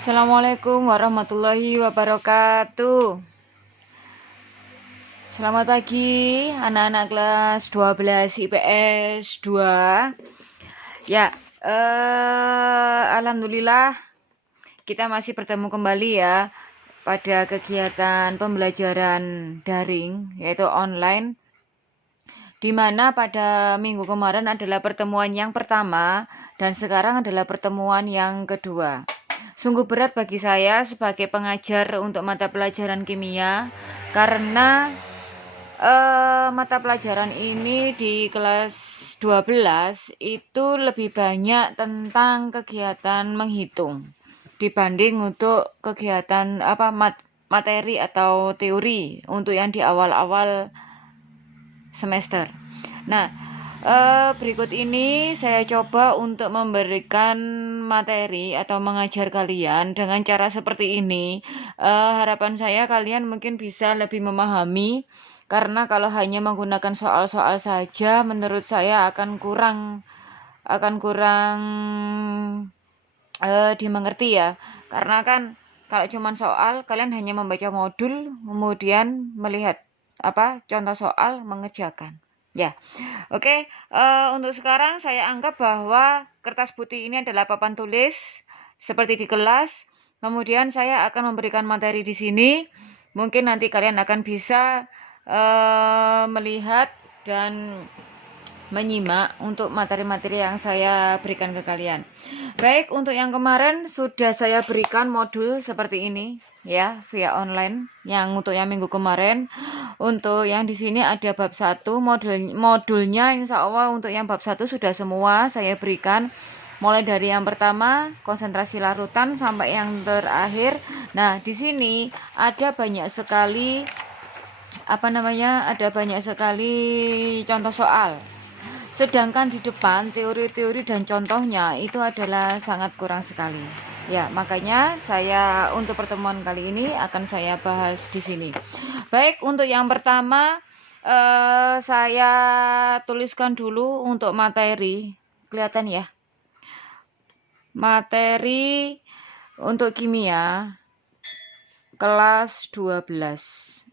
Assalamualaikum warahmatullahi wabarakatuh. Selamat pagi anak-anak kelas 12 IPS 2. Ya, alhamdulillah kita masih bertemu kembali ya pada kegiatan pembelajaran daring yaitu online, di mana pada minggu kemarin adalah pertemuan yang pertama dan sekarang adalah pertemuan yang kedua. Sungguh berat bagi saya sebagai pengajar untuk mata pelajaran kimia karena mata pelajaran ini di kelas 12 itu lebih banyak tentang kegiatan menghitung dibanding untuk kegiatan materi atau teori untuk yang di awal-awal semester. Nah, berikut ini saya coba untuk memberikan materi atau mengajar kalian dengan cara seperti ini. Harapan saya kalian mungkin bisa lebih memahami, karena kalau hanya menggunakan soal-soal saja menurut saya akan kurang dimengerti ya. Karena kan kalau cuma soal, kalian hanya membaca modul kemudian melihat contoh soal mengerjakan. Ya, oke. Untuk sekarang saya anggap bahwa kertas putih ini adalah papan tulis seperti di kelas. Kemudian saya akan memberikan materi di sini. Mungkin nanti kalian akan bisa melihat dan menyimak untuk materi-materi yang saya berikan ke kalian. Baik, untuk yang kemarin sudah saya berikan modul seperti ini ya via online. Yang untuk yang minggu kemarin, untuk yang di sini ada bab 1 modulnya, insya Allah untuk yang bab 1 sudah semua saya berikan, mulai dari yang pertama konsentrasi larutan sampai yang terakhir. Nah, di sini ada banyak sekali contoh soal. Sedangkan di depan teori-teori dan contohnya itu adalah sangat kurang sekali. Ya, makanya saya untuk pertemuan kali ini akan saya bahas di sini. Baik, untuk yang pertama saya tuliskan dulu untuk materi. Kelihatan ya? Materi untuk kimia kelas 12.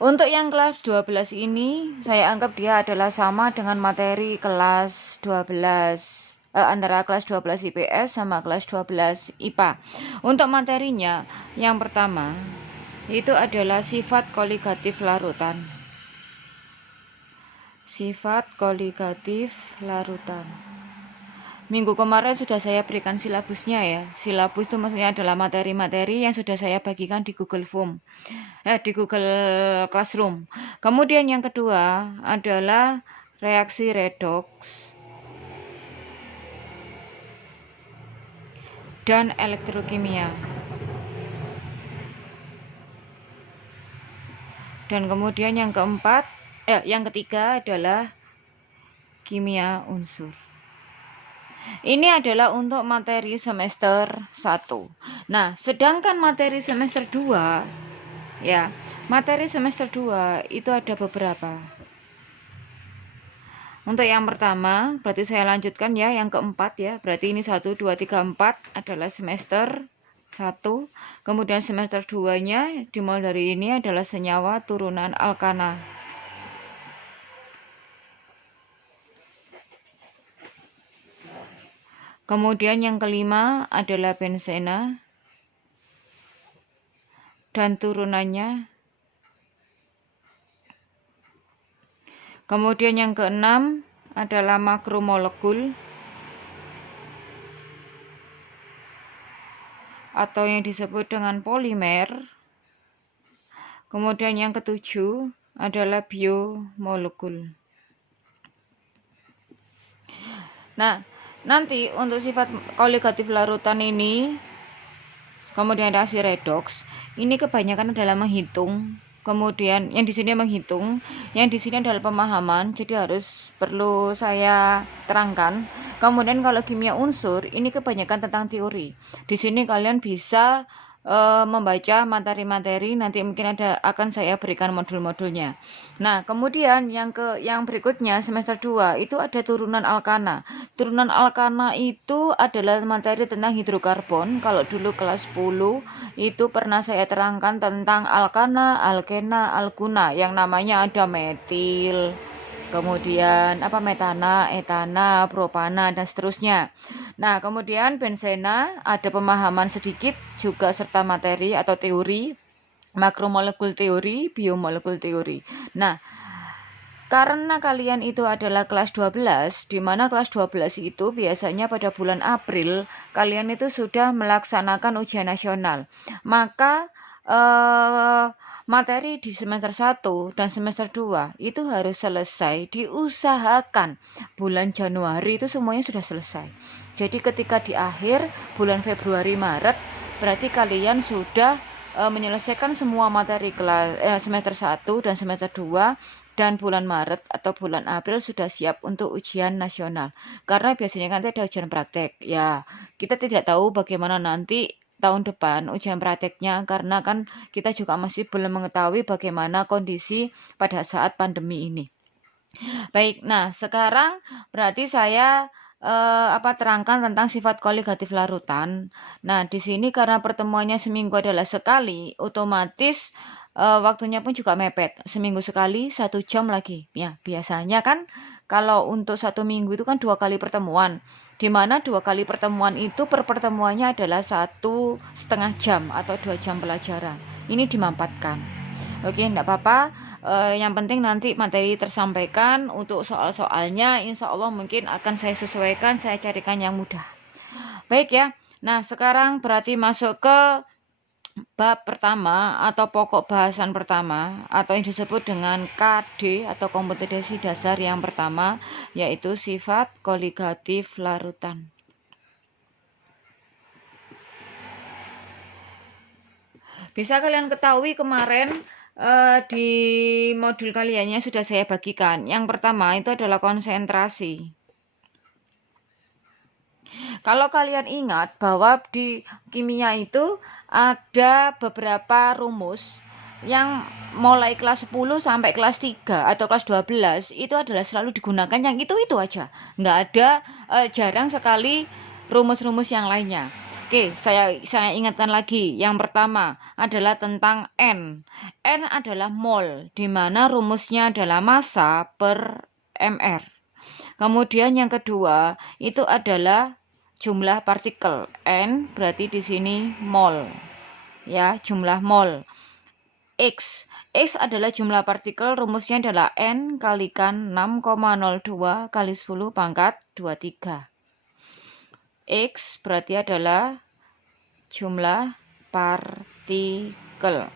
Untuk yang kelas 12 ini saya anggap dia adalah sama dengan materi kelas 12, antara kelas 12 IPS sama kelas 12 IPA. Untuk materinya yang pertama itu adalah sifat koligatif larutan. Sifat koligatif larutan. Minggu kemarin sudah saya berikan silabusnya ya. Silabus itu maksudnya adalah materi-materi yang sudah saya bagikan di Google Form, di Google Classroom. Kemudian yang kedua adalah reaksi redoks dan elektrokimia. Dan kemudian yang ketiga adalah kimia unsur. Ini adalah untuk materi semester 1. Nah, sedangkan materi semester 2 ya, materi semester 2 itu ada beberapa. Untuk yang pertama, berarti saya lanjutkan ya, yang keempat ya. Berarti ini 1, 2, 3, 4 adalah semester 1. Kemudian semester 2-nya dimulai dari ini adalah senyawa turunan alkana. Kemudian yang kelima adalah bensena dan turunannya. Kemudian yang keenam adalah makromolekul atau yang disebut dengan polimer. Kemudian yang ketujuh adalah biomolekul. Nah, nanti untuk sifat koligatif larutan ini, kemudian reaksi redoks, ini kebanyakan adalah menghitung. Kemudian yang di sini menghitung, yang di sini adalah pemahaman, jadi perlu saya terangkan. Kemudian kalau kimia unsur, ini kebanyakan tentang teori. Di sini kalian bisa membaca materi-materi, nanti mungkin akan saya berikan modul-modulnya. Nah, kemudian yang berikutnya semester 2 itu ada turunan alkana. Turunan alkana itu adalah materi tentang hidrokarbon. Kalau dulu kelas 10 itu pernah saya terangkan tentang alkana, alkena, alkuna yang namanya ada metil, kemudian metana, etana, propana, dan seterusnya. Nah, kemudian bensena ada pemahaman sedikit juga serta materi atau teori, makromolekul teori, biomolekul teori. Nah, karena kalian itu adalah kelas 12, di mana kelas 12 itu biasanya pada bulan April kalian itu sudah melaksanakan ujian nasional. Maka materi di semester 1 dan semester 2 itu harus selesai, diusahakan bulan Januari itu semuanya sudah selesai. Jadi ketika di akhir bulan Februari Maret berarti kalian sudah menyelesaikan semua materi semester 1 dan semester 2, dan bulan Maret atau bulan April sudah siap untuk ujian nasional. Karena biasanya kan ada ujian praktek. Ya, kita tidak tahu bagaimana nanti tahun depan ujian prakteknya karena kan kita juga masih belum mengetahui bagaimana kondisi pada saat pandemi ini. Baik, nah sekarang berarti saya terangkan tentang sifat koligatif larutan. Nah, di sini karena pertemuannya seminggu adalah sekali, otomatis waktunya pun juga mepet. Seminggu sekali 1 jam lagi. Ya, biasanya kan kalau untuk 1 minggu itu kan 2 kali pertemuan. Di mana 2 kali pertemuan itu per pertemuannya adalah 1,5 jam atau 2 jam pelajaran. Ini dimampatkan. Oke, enggak apa-apa. Yang penting nanti materi tersampaikan. Untuk soal-soalnya insya Allah mungkin akan saya sesuaikan, saya carikan yang mudah. Baik ya. Nah, sekarang berarti masuk ke bab pertama atau pokok bahasan pertama atau yang disebut dengan KD atau kompetensi dasar yang pertama, yaitu sifat koligatif larutan. Bisa kalian ketahui kemarin di modul kaliannya sudah saya bagikan. Yang pertama itu adalah konsentrasi. Kalau kalian ingat bahwa di kimia itu ada beberapa rumus yang mulai kelas 10 sampai kelas 3 atau kelas 12 itu adalah selalu digunakan yang itu aja. Nggak ada, jarang sekali rumus-rumus yang lainnya. Oke, saya ingatkan lagi. Yang pertama adalah tentang N. N adalah mol, di mana rumusnya adalah massa per mr. Kemudian yang kedua itu adalah jumlah partikel. N berarti di sini mol. Ya, jumlah mol. X adalah jumlah partikel, rumusnya adalah N kalikan 6,02 kali 10 pangkat 23. X berarti adalah jumlah partikel.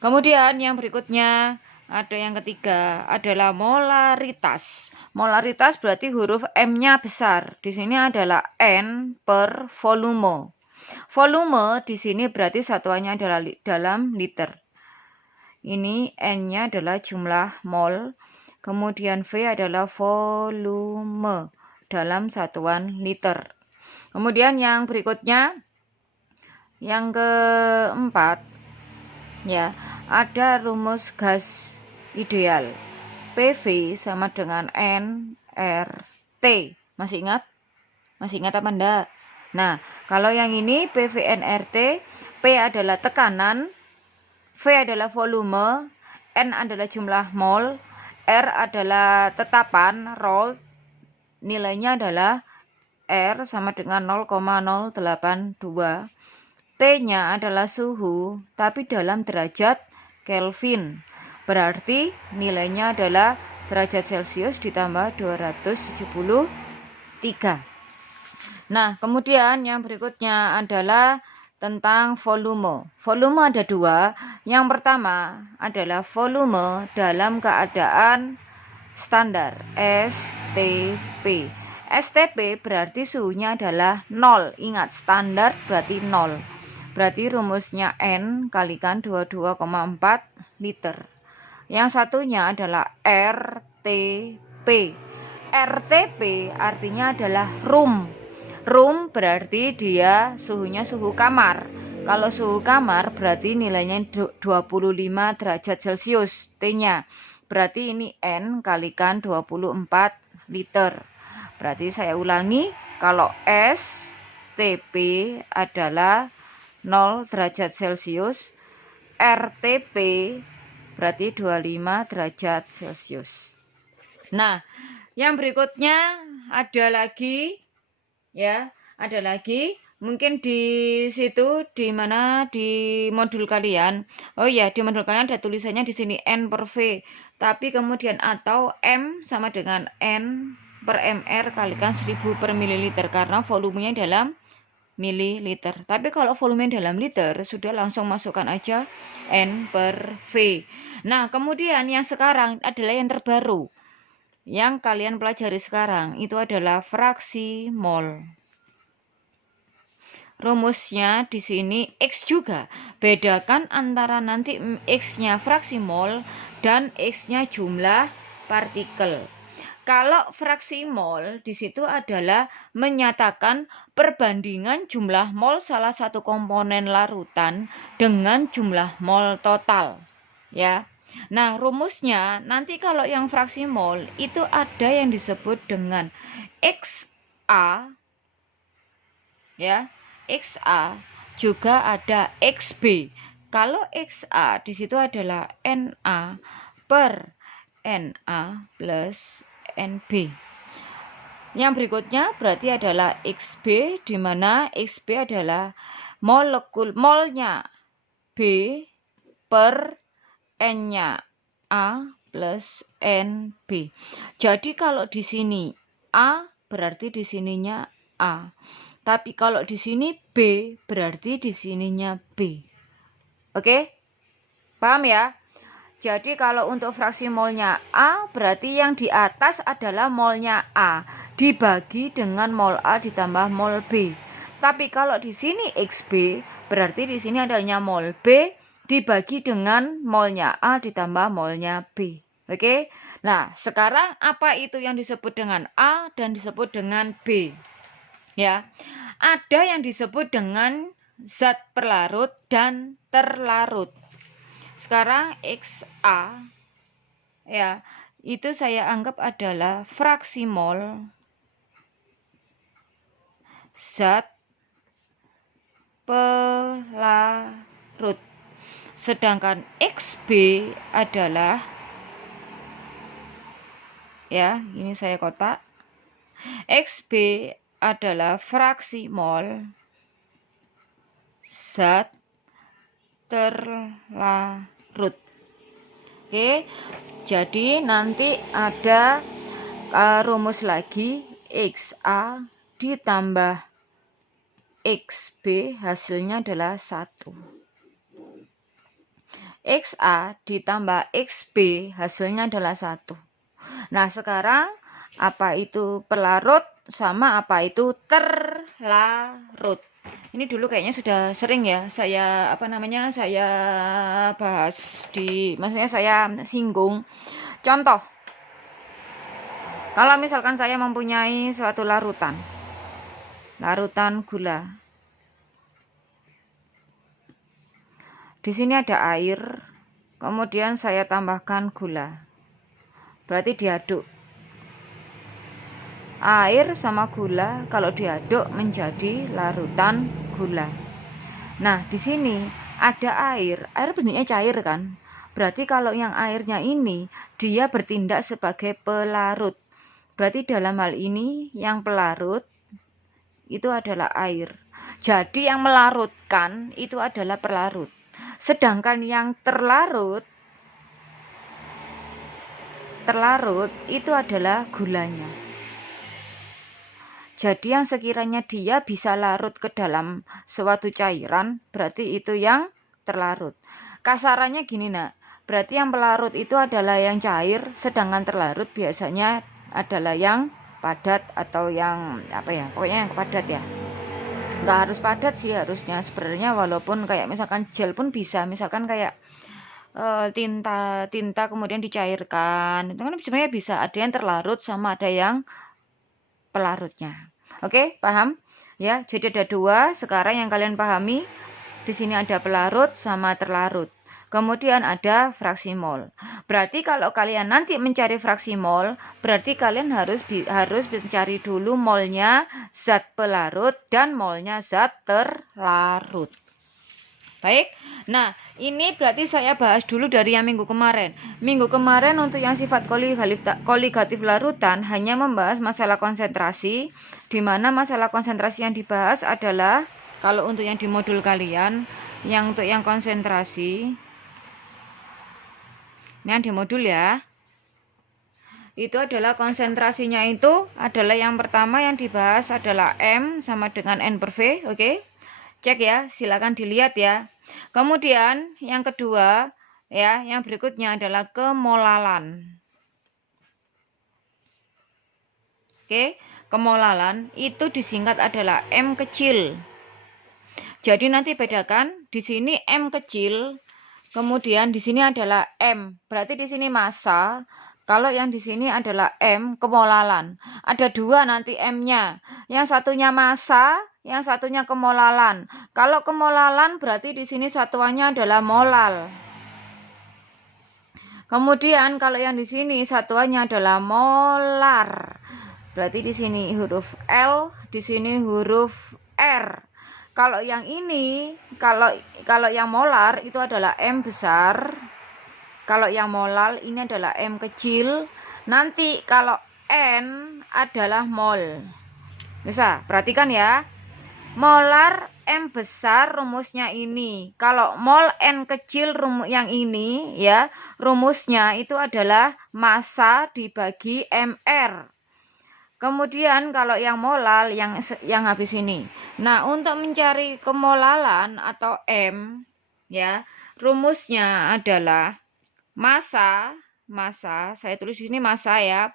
Kemudian yang berikutnya ada yang ketiga adalah molaritas. Molaritas berarti huruf M-nya besar. Di sini adalah N per volume. Volume di sini berarti satuannya adalah dalam liter. Ini N-nya adalah jumlah mol. Kemudian V adalah volume dalam satuan liter. Kemudian yang berikutnya, yang keempat, ya, ada rumus gas ideal. PV sama dengan nRT. Masih ingat? Masih ingat apa enggak? Nah, kalau yang ini PV nRT, P adalah tekanan, V adalah volume, N adalah jumlah mol, R adalah tetapan, roll, nilainya adalah R sama dengan 0,082. T-nya adalah suhu, tapi dalam derajat Kelvin. Berarti nilainya adalah derajat Celcius ditambah 273. Nah, kemudian yang berikutnya adalah tentang volume. Volume ada dua. Yang pertama adalah volume dalam keadaan standar, STP. STP berarti suhunya adalah 0. Ingat, standar berarti 0. Berarti rumusnya N kalikan 22,4 liter. Yang satunya adalah RTP. RTP artinya adalah room. Room berarti dia suhunya suhu kamar. Kalau suhu kamar berarti nilainya 25 derajat Celcius T-nya. Berarti ini N kalikan 24 liter. Berarti saya ulangi, kalau S TP adalah 0 derajat Celcius, RTP berarti 25 derajat Celcius. Nah, yang berikutnya ada lagi ya, ada lagi mungkin di situ di mana di modul kalian. Oh iya, di modul kalian ada tulisannya di sini N per V, tapi kemudian atau M sama dengan N per mR kalikan 1000 per mililiter karena volumenya dalam mililiter. Tapi kalau volume dalam liter sudah langsung masukkan aja N per V. Nah, kemudian yang sekarang adalah yang terbaru. Yang kalian pelajari sekarang itu adalah fraksi mol. Rumusnya di sini X juga. Bedakan antara nanti X-nya fraksi mol dan X-nya jumlah partikel. Kalau fraksi mol di situ adalah menyatakan perbandingan jumlah mol salah satu komponen larutan dengan jumlah mol total, ya. Nah, rumusnya nanti kalau yang fraksi mol itu ada yang disebut dengan XA, ya. XA juga ada XB. Kalau XA di situ adalah Na per Na plus NB. Yang berikutnya berarti adalah XB, di mana XB adalah molnya B per N-nya A plus NB. Jadi kalau di sini A berarti di sininya A. Tapi kalau di sini B berarti di sininya B. Oke? Paham ya? Jadi kalau untuk fraksi molnya A berarti yang di atas adalah molnya A dibagi dengan mol A ditambah mol B. Tapi kalau di sini XB berarti di sini adanya mol B dibagi dengan molnya A ditambah molnya B. Oke? Nah, sekarang apa itu yang disebut dengan A dan disebut dengan B? Ya. Ada yang disebut dengan zat pelarut dan terlarut. Sekarang XA ya, itu saya anggap adalah fraksi mol zat pelarut. Sedangkan XB adalah, ya, ini saya kotak. XB adalah fraksi mol zat terlarut. Oke, jadi nanti ada rumus lagi XA ditambah XB hasilnya adalah 1. XA ditambah XB hasilnya adalah 1. Nah, sekarang apa itu pelarut sama apa itu terlarut? Ini dulu kayaknya sudah sering ya saya saya bahas maksudnya saya singgung. Contoh, kalau misalkan saya mempunyai suatu larutan gula. Di sini ada air, kemudian saya tambahkan gula. Berarti diaduk. Air sama gula kalau diaduk menjadi larutan gula. Nah, di sini ada air bentuknya cair kan? Berarti kalau yang airnya ini dia bertindak sebagai pelarut. Berarti dalam hal ini yang pelarut itu adalah air. Jadi yang melarutkan itu adalah pelarut. Sedangkan yang terlarut itu adalah gulanya. Jadi yang sekiranya dia bisa larut ke dalam suatu cairan, berarti itu yang terlarut. Kasarannya gini nak, berarti yang pelarut itu adalah yang cair, sedangkan terlarut biasanya adalah yang padat atau yang pokoknya yang padat ya. Nggak harus padat sih harusnya sebenarnya, walaupun kayak misalkan gel pun bisa, misalkan kayak tinta kemudian dicairkan, itu kan sebenarnya bisa ada yang terlarut sama ada yang pelarutnya. Oke, paham? Ya, jadi ada dua. Sekarang yang kalian pahami, di sini ada pelarut sama terlarut. Kemudian ada fraksi mol. Berarti kalau kalian nanti mencari fraksi mol, berarti kalian harus mencari dulu molnya zat pelarut dan molnya zat terlarut. Baik, nah ini berarti saya bahas dulu dari yang minggu kemarin. Minggu kemarin untuk yang sifat koligatif larutan hanya membahas masalah konsentrasi, di mana masalah konsentrasi yang dibahas adalah, kalau untuk yang di modul kalian, yang untuk yang konsentrasi, ini yang di modul ya, itu adalah konsentrasinya itu adalah yang pertama yang dibahas adalah M sama dengan N per V, oke? Cek ya, silakan dilihat ya. Kemudian yang kedua ya, yang berikutnya adalah kemolalan. Oke, kemolalan itu disingkat adalah M kecil. Jadi nanti bedakan, di sini M kecil, kemudian di sini adalah M. Berarti di sini massa. Kalau yang di sini adalah M, kemolalan. Ada dua nanti M-nya. Yang satunya massa, yang satunya kemolalan. Kalau kemolalan berarti di sini satuannya adalah molal. Kemudian kalau yang di sini satuannya adalah molar. Berarti di sini huruf L, di sini huruf R. Kalau yang ini, kalau yang molar itu adalah M besar. Kalau yang molal ini adalah M kecil. Nanti kalau N adalah mol. Bisa, perhatikan ya. Molar M besar rumusnya ini. Kalau mol N kecil yang ini ya, rumusnya itu adalah massa dibagi MR. Kemudian kalau yang molal yang habis ini. Nah, untuk mencari kemolalan atau M ya, rumusnya adalah massa, saya tulis di sini massa ya,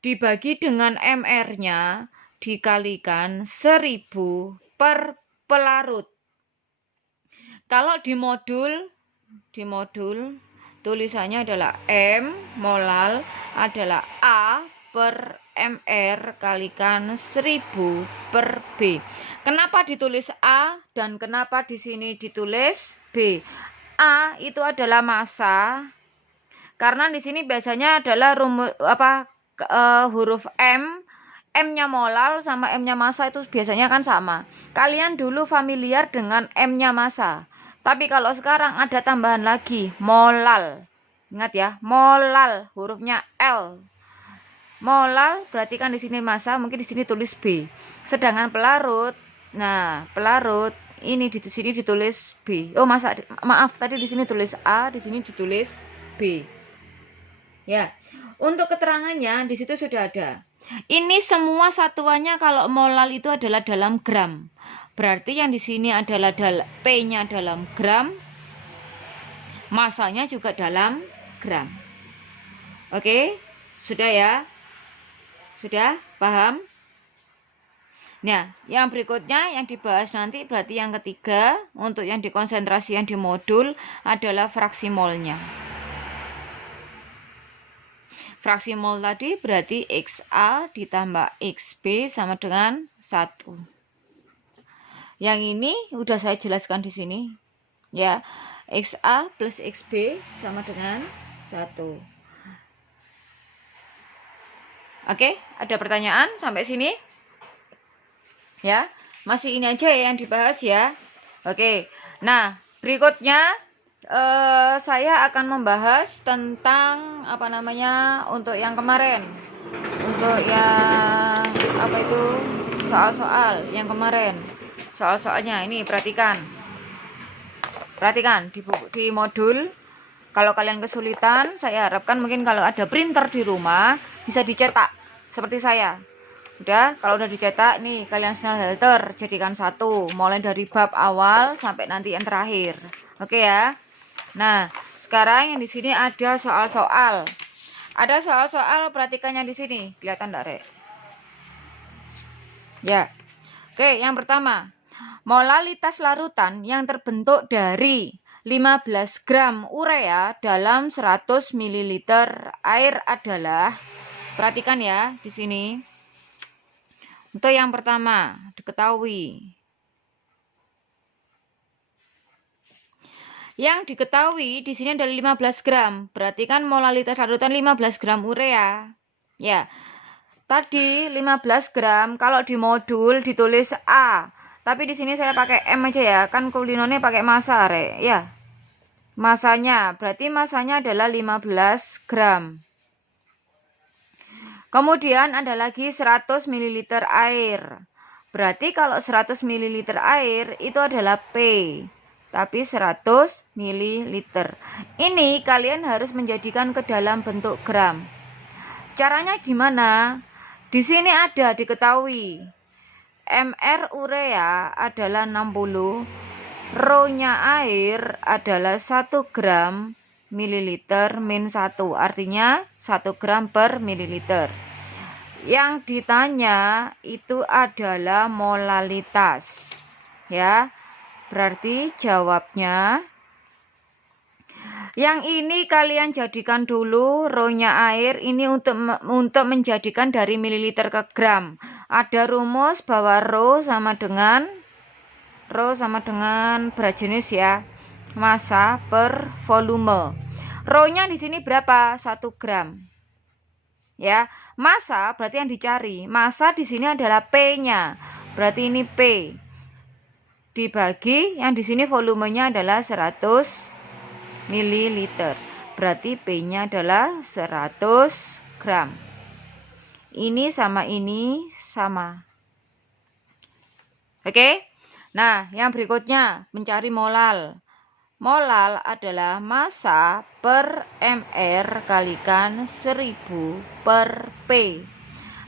dibagi dengan MR-nya dikalikan 1000 per pelarut. Kalau di modul tulisannya adalah M molal adalah A per MR kalikan 1000 per B. Kenapa ditulis A dan kenapa di sini ditulis B? A itu adalah massa. Karena di sini biasanya adalah huruf M-nya molal sama M-nya massa itu biasanya kan sama. Kalian dulu familiar dengan M-nya massa. Tapi kalau sekarang ada tambahan lagi, molal. Ingat ya, molal, hurufnya L. Molal berarti kan di sini massa, mungkin di sini tulis B. Sedangkan pelarut, nah pelarut ini di sini ditulis B. Oh maaf, tadi di sini tulis A, di sini ditulis B. Ya, untuk keterangannya di situ sudah ada. Ini semua satuannya kalau molal itu adalah dalam gram. Berarti yang di sini adalah P-nya dalam gram, massanya juga dalam gram. Oke, sudah ya? Sudah paham? Nah, yang berikutnya yang dibahas nanti berarti yang ketiga, untuk yang dikonsentrasi yang di modul adalah fraksi molnya. Fraksi mol tadi berarti XA ditambah XB sama dengan 1. Yang ini udah saya jelaskan di sini. Ya, XA plus XB sama dengan 1. Oke, ada pertanyaan sampai sini? Ya, masih ini aja ya yang dibahas ya. Oke, nah berikutnya saya akan membahas tentang untuk yang kemarin, untuk yang soal-soal yang kemarin, soal-soalnya ini perhatikan di modul. Kalau kalian kesulitan, saya harapkan mungkin kalau ada printer di rumah bisa dicetak seperti saya. Kalau udah dicetak nih, kalian Snellhalter jadikan satu, mulai dari bab awal sampai nanti yang terakhir. Oke ya. Nah, sekarang yang di sini ada soal-soal. Ada soal-soal, perhatikannya di sini. Kelihatan enggak, Rek? Ya. Oke, yang pertama. Molalitas larutan yang terbentuk dari 15 gram urea dalam 100 ml air adalah, perhatikan ya di sini. Untuk yang pertama, diketahui. Yang diketahui di sini adalah 15 gram. Berarti kan molalitas larutan 15 gram urea. Ya. Tadi 15 gram kalau di modul ditulis A. Tapi di sini saya pakai M aja ya. Kan kulinone pakai massa, Re. Ya. Masanya, berarti masanya adalah 15 gram. Kemudian ada lagi 100 ml air. Berarti kalau 100 ml air itu adalah P. Tapi 100 ml. Ini kalian harus menjadikan ke dalam bentuk gram. Caranya gimana? Di sini ada diketahui. MR urea adalah 60. Rho-nya air adalah 1 gram mililiter min 1. Artinya 1 gram per mililiter. Yang ditanya itu adalah molalitas. Ya. Berarti jawabnya yang ini kalian jadikan dulu rho-nya air ini untuk menjadikan dari mililiter ke gram. Ada rumus bahwa rho sama dengan berat jenis ya. Massa per volume. Rho-nya di sini berapa? 1 gram. Ya, massa berarti yang dicari. Massa di sini adalah P-nya. Berarti ini P. Dibagi yang di sini volumenya adalah 100 ml. Berarti P-nya adalah 100 gram. Ini sama. Oke? Nah, yang berikutnya mencari molal. Molal adalah massa per mr kalikan 1000 per P.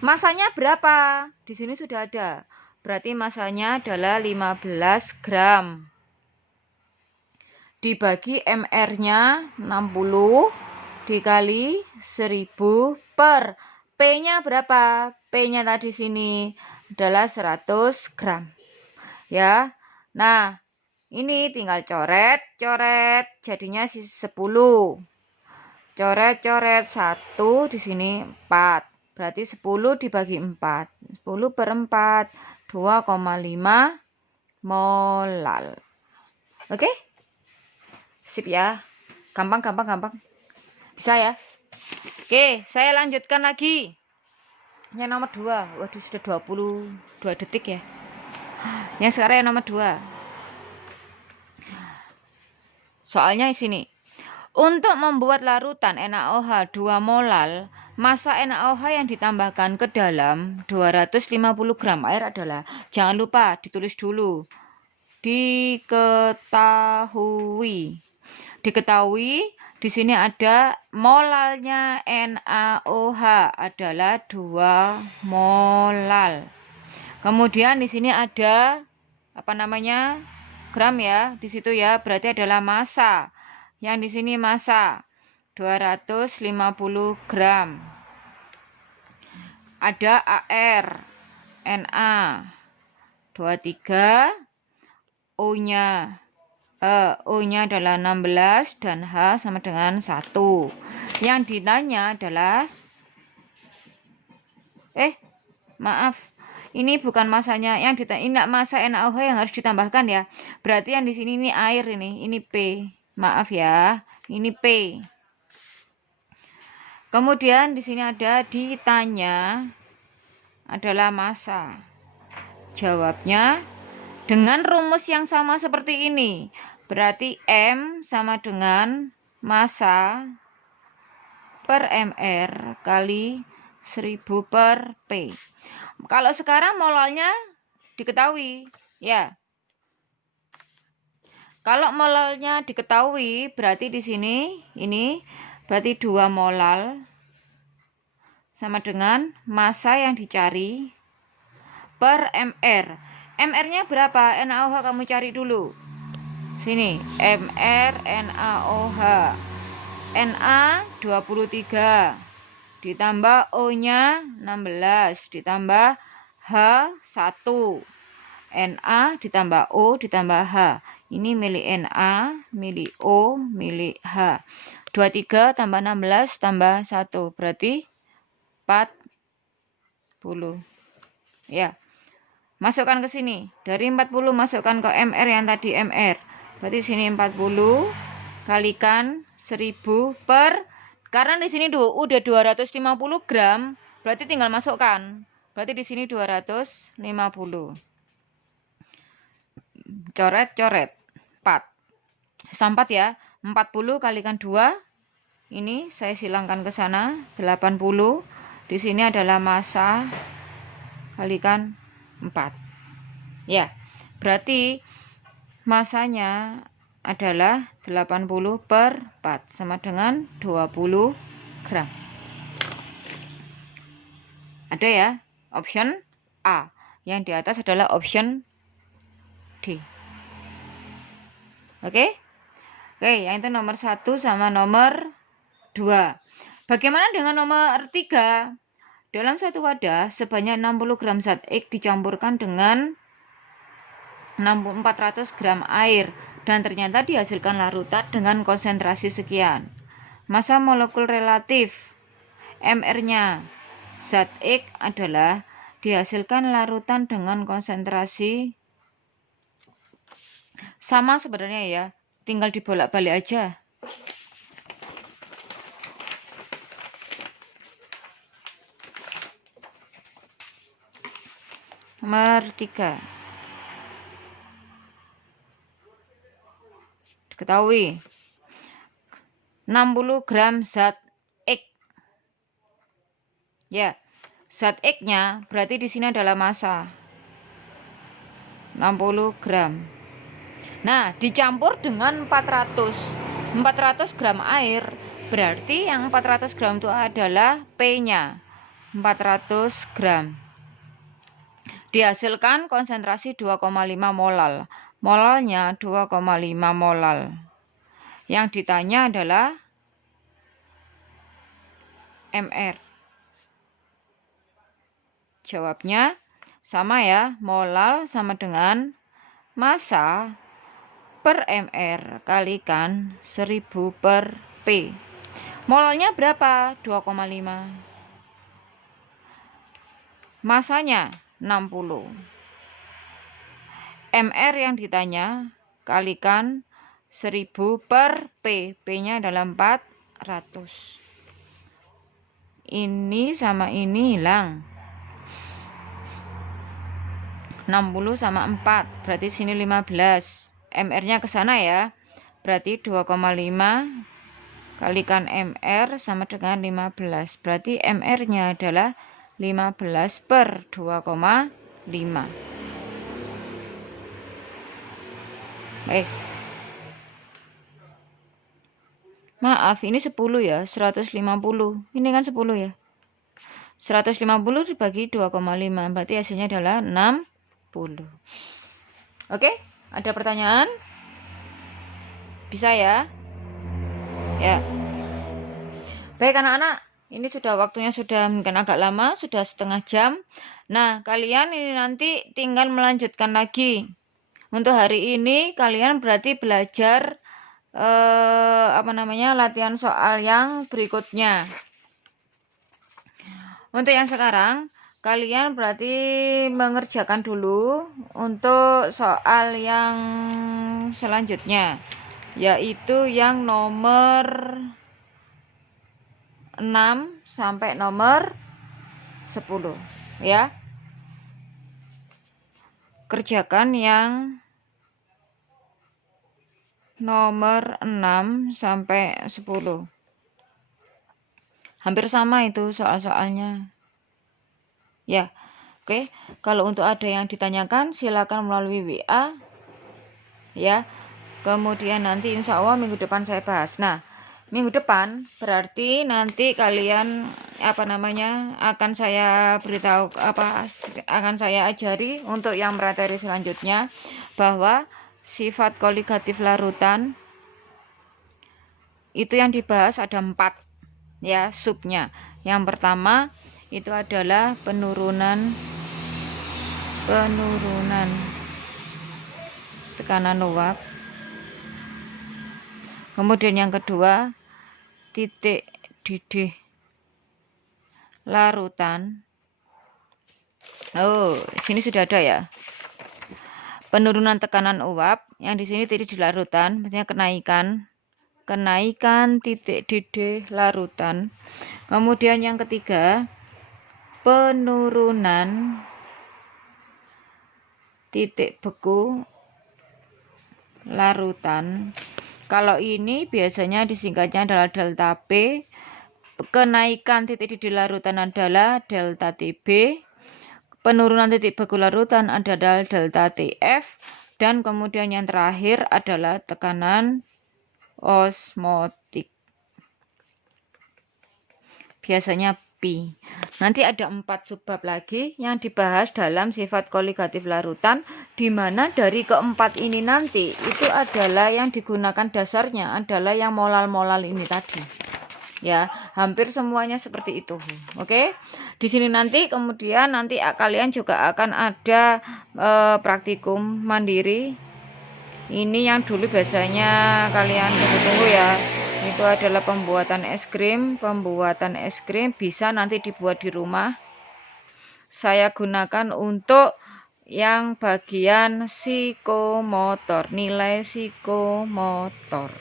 Masanya berapa? Di sini sudah ada. Berarti masanya adalah 15 gram. Dibagi mr-nya 60 dikali 1000 per P-nya berapa? P-nya tadi sini adalah 100 gram. Ya. Nah, ini tinggal coret jadinya 10. Coret 1 di sini 4. Berarti 10 dibagi 4. 10 per 4. 2,5 molal. Oke? Sip ya. Gampang. Bisa ya? Oke, saya lanjutkan lagi. Yang nomor 2. Waduh, sudah 22 detik ya. Yang sekarang yang nomor 2. Soalnya di sini. Untuk membuat larutan NaOH 2 molal, massa NaOH yang ditambahkan ke dalam 250 gram air adalah, jangan lupa ditulis dulu, diketahui di sini ada molalnya NaOH adalah 2 molal. Kemudian di sini ada gram ya, di situ ya, berarti adalah massa. Yang di sini massa 250 gram. Ada AR, Na 23, O-nya adalah 16 dan H sama dengan 1. Yang ditanya adalah maaf, ini bukan masanya yang ditanya, ini massa NaOH yang harus ditambahkan ya. Berarti yang di sini ini air, ini P. Maaf ya, ini P. Kemudian di sini ada ditanya adalah massa. Jawabnya dengan rumus yang sama seperti ini. Berarti M sama dengan massa per mr kali 1000 per P. Kalau sekarang molalnya diketahui, ya. Kalau molalnya diketahui, berarti di sini ini berarti 2 molal sama dengan massa yang dicari per mr. MR-nya berapa? NaOH kamu cari dulu. Sini, MR NaOH. Na 23 ditambah O-nya 16 ditambah H 1. Na ditambah O ditambah H. Ini milik Na, milik O, milik H. 23 tambah 16 tambah 1. Berarti 40. Ya. Masukkan ke sini. Dari 40 masukkan ke MR yang tadi MR. Berarti sini 40 kalikan 1000 per, karena di sini udah 250 gram, berarti tinggal masukkan. Berarti di sini 250. Coret-coret. 4. Sampat ya. 40 kalikan 2. Ini saya silangkan ke sana. 80. Di sini adalah massa kalikan 4. Ya. Berarti massanya adalah 80 per 4 sama dengan 20 gram. Ada ya, option A. Yang di atas adalah option D. Oke? Oke, yang itu nomor 1 sama nomor 2. Bagaimana dengan nomor 3? Dalam satu wadah sebanyak 60 gram zat X dicampurkan dengan 400 gram air dan ternyata dihasilkan larutan dengan konsentrasi sekian. Massa molekul relatif MR-nya zat X adalah dihasilkan larutan dengan konsentrasi sama sebenarnya ya, tinggal dibolak-balik aja. Nomor 3. Diketahui 60 gram zat X. Ya, zat X-nya berarti di sini adalah massa 60 gram. Nah, dicampur dengan 400 gram air. Berarti yang 400 gram itu adalah P-nya 400 gram. Dihasilkan konsentrasi 2,5 molal. Molalnya 2,5 molal. Yang ditanya adalah MR. Jawabnya sama ya, molal sama dengan massa per MR kalikan 1000 per P. Molalnya berapa? 2,5. Massanya 60. MR yang ditanya kalikan 1000 per P. P-nya adalah 400. Ini sama ini hilang. 60 sama 4. Berarti sini 15. MR-nya ke sana ya. Berarti 2,5 kalikan MR sama dengan 15. Berarti MR-nya adalah 15 per 2,5. Baik. Maaf, ini 10 ya, 150. Ini kan 10 ya. 150 dibagi 2,5, berarti hasilnya adalah 60. Oke, ada pertanyaan? Bisa ya? Ya. Baik anak-anak, ini sudah waktunya sudah mungkin agak lama, sudah setengah jam. Nah, kalian ini nanti tinggal melanjutkan lagi. Untuk hari ini kalian berarti belajar latihan soal yang berikutnya. Untuk yang sekarang kalian berarti mengerjakan dulu untuk soal yang selanjutnya, yaitu yang nomor 6 sampai nomor 10 ya. Kerjakan yang nomor 6 sampai 10. Hampir sama itu soal-soalnya. Ya. Oke, kalau untuk ada yang ditanyakan silakan melalui WA ya. Kemudian nanti insya Allah minggu depan saya bahas. Nah, minggu depan berarti nanti kalian akan saya beritahu akan saya ajari untuk yang materi selanjutnya bahwa sifat koligatif larutan itu yang dibahas ada 4 ya subnya. Yang pertama itu adalah penurunan tekanan uap. Kemudian yang kedua, titik didih larutan. Oh, sini sudah ada ya. Penurunan tekanan uap yang di sini titik di larutan, maksudnya kenaikan titik didih larutan. Kemudian yang ketiga, penurunan titik beku larutan. Kalau ini biasanya disingkatnya adalah delta P. Kenaikan titik didih larutan adalah delta TB. Penurunan titik beku larutan adalah delta TF. Dan kemudian yang terakhir adalah tekanan osmotik. Biasanya Pi. Nanti ada 4 subbab lagi yang dibahas dalam sifat koligatif larutan, di mana dari keempat ini nanti itu adalah yang digunakan dasarnya adalah yang molal-molal ini tadi. Ya, hampir semuanya seperti itu. Oke. Di sini nanti kemudian nanti kalian juga akan ada praktikum mandiri. Ini yang dulu biasanya kalian tunggu ya. Itu adalah pembuatan es krim. Pembuatan es krim bisa nanti dibuat di rumah. Saya gunakan untuk yang bagian psikomotor, nilai psikomotor.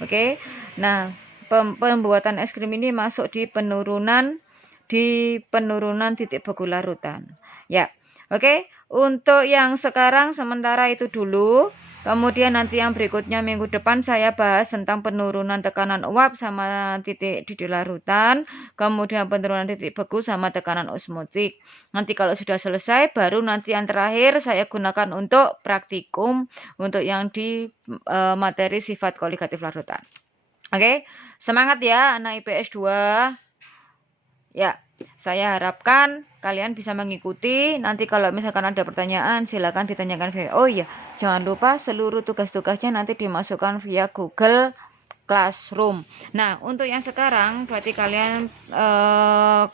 Oke. Nah, pembuatan es krim ini masuk di penurunan titik beku larutan. Ya. Oke, untuk yang sekarang sementara itu dulu. Kemudian nanti yang berikutnya minggu depan saya bahas tentang penurunan tekanan uap sama titik didih larutan. Kemudian penurunan titik beku sama tekanan osmotik. Nanti kalau sudah selesai baru nanti yang terakhir saya gunakan untuk praktikum untuk yang di materi sifat koligatif larutan. Oke, semangat ya anak IPS 2. Ya, saya harapkan kalian bisa mengikuti. Nanti kalau misalkan ada pertanyaan silakan ditanyakan via. Oh iya, jangan lupa seluruh tugas-tugasnya nanti dimasukkan via Google Classroom. Nah, untuk yang sekarang berarti kalian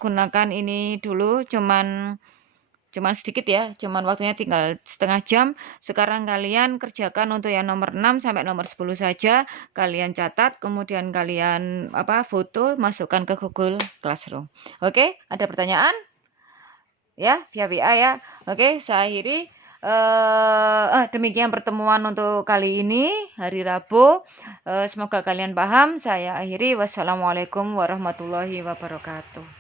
gunakan ini dulu cuman sedikit ya, cuman waktunya tinggal setengah jam. Sekarang kalian kerjakan untuk yang nomor 6 sampai nomor 10 saja. Kalian catat, kemudian kalian foto, masukkan ke Google Classroom. Oke, ada pertanyaan? Ya, via WA ya. Oke, saya akhiri. Demikian pertemuan untuk kali ini, hari Rabu. Semoga kalian paham. Saya akhiri. Wassalamualaikum warahmatullahi wabarakatuh.